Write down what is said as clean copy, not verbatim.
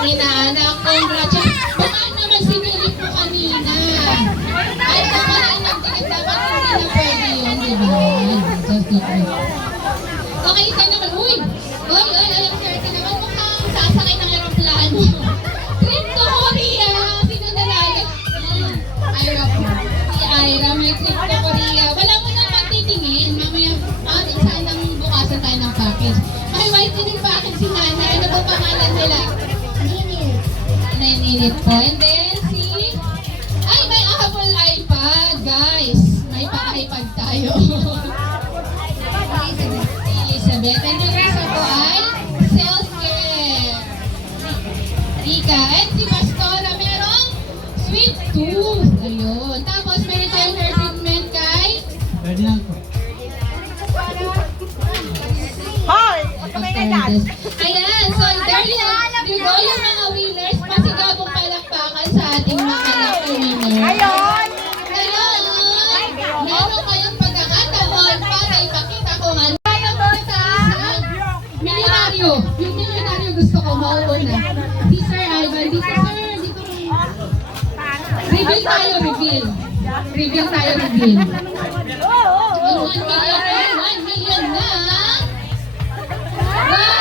aking inaanak. Congratulations. Baka naman sinilip mo kanina. Ay, sa mga inagdagan, dapat hindi na pwede yun, di ba? Just do it. Okay, isa naman. Uy! Uy, ang swerte naman. Mukhang sasakay ng aeroplano. Trip to Korea! Sino nanalo? Ira po. Si Ira, may trip to Korea. Wala mo nang magtitingin. Mamaya, sanang bukasan tayo ng package. Ay, wait, din pa akin si Nanay. Ano ba pangalan nila? Ninit po. And then, ay, may Apple iPad, guys. May pa-iPad tayo. Elizabeth. And yung isa po ay self-care. Rika. And si Pastora, merong sweet tooth. Ayun. Tapos, meron tayong hair treatment kay Ferdinand po. Hoy! Huwag kami ganyan! Ayan, so there you go yung mga winners. Pasigabong palakpakan sa ating mga lucky winners. Ngayon! Ngayon, meron kayong pagkakataon para ipakita ko ano sa isang milyonaryo. Yung milyonaryo gusto ko mauuna. Si Sir Ivan, dito sir, dito. Reveal tayo, reveal. Reveal tayo, reveal. Yung 1 million na. Wow!